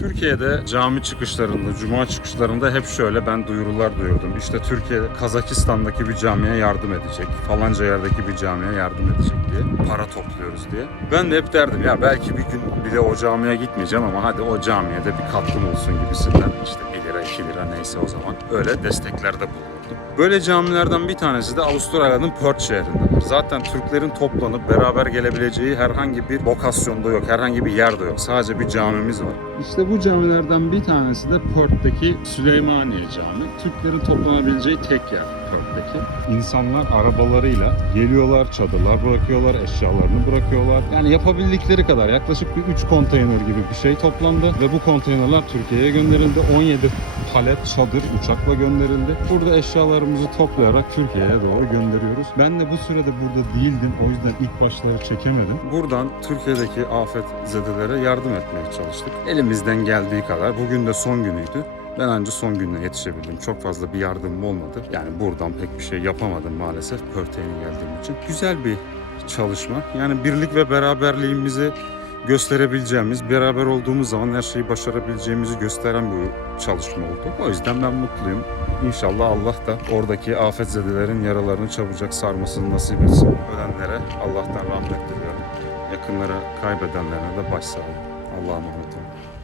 Türkiye'de cami çıkışlarında, cuma çıkışlarında hep şöyle ben duyurular duyurdum. İşte Türkiye Kazakistan'daki bir camiye yardım edecek, falanca yerdeki bir camiye yardım edecek diye para topluyoruz diye. Ben de hep derdim ya belki bir gün bile o camiye gitmeyeceğim ama hadi o camiye de bir katkım olsun gibisinden. İşte 1 lira 2 lira neyse o zaman öyle desteklerde bulunurdum. Böyle camilerden bir tanesi de Avustralya'nın Perth şehrinde var. Zaten Türklerin toplanıp beraber gelebileceği herhangi bir lokasyonda yok, herhangi bir yerde yok. Sadece bir camimiz var. İşte bu camilerden bir tanesi de Perth'teki Süleymaniye Camii. Türklerin toplanabileceği tek yer Perth'teki. İnsanlar arabalarıyla geliyorlar, çadırlar bırakıyorlar, eşyalarını bırakıyorlar. Yani yapabildikleri kadar yaklaşık bir 3 konteyner gibi bir şey toplandı ve bu konteynerler Türkiye'ye gönderildi. 17 palet çadır uçakla gönderildi. Burada eşyalarımızı toplayarak Türkiye'ye doğru gönderiyoruz. Ben de bu sürede burada değildim. O yüzden ilk başları çekemedim. Buradan Türkiye'deki afet zedelere yardım etmeye çalıştık. Elimizden geldiği kadar. Bugün de son günüydü. Ben ancak son gününe yetişebildim. Çok fazla bir yardımım olmadı. Yani buradan pek bir şey yapamadım maalesef Pörteğine geldiğim için. Güzel bir çalışma. Yani birlik ve beraberliğimizi gösterebileceğimiz, beraber olduğumuz zaman her şeyi başarabileceğimizi gösteren bir çalışma oldu. O yüzden ben mutluyum. İnşallah Allah da oradaki afetzedelerin yaralarını çabucak sarmasını nasip etsin. Ölenlere Allah'tan rahmet diliyorum. Yakınlara kaybedenlerine de başsağlığı. Allah'a emanet olun.